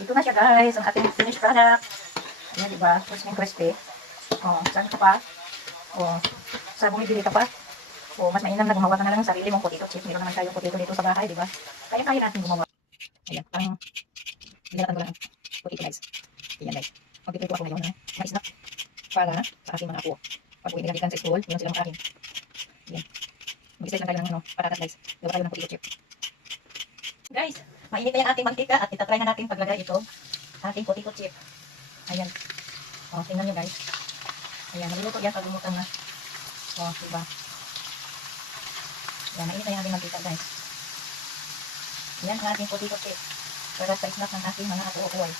Ito na siya guys, ang ating finished product. Ayan, diba? Crispy crispy. Oh, saan ka pa? Oh, sa bumibili ka pa? Oh, mas mainam na gumawa ka na lang ng sarili mong potato chip. Meron naman tayong potato dito sa bahay, diba? Kaya-kaya natin gumawa. Ayan, parang binalatan ko lang ang potato guys. Ayan guys. Magpipito ako ngayon na snack para sa aking mga apo. Pag uwi nila gikan sa school, yun sila makain. Ayan. Mag-slice lang tayo ng patatas guys. Gawa tayo ng potato chip. Guys, mainit na yung ating mantika at itatry na natin paglagay ito ating potato chip. Ayan. O, tingnan nyo guys. Ayan, naluluto yan pag lumutang na. O, diba? Ayan, mainit na yung ating mantika guys. Ayan ang ating potato chip para sa snack ng ating mga apo-apoy.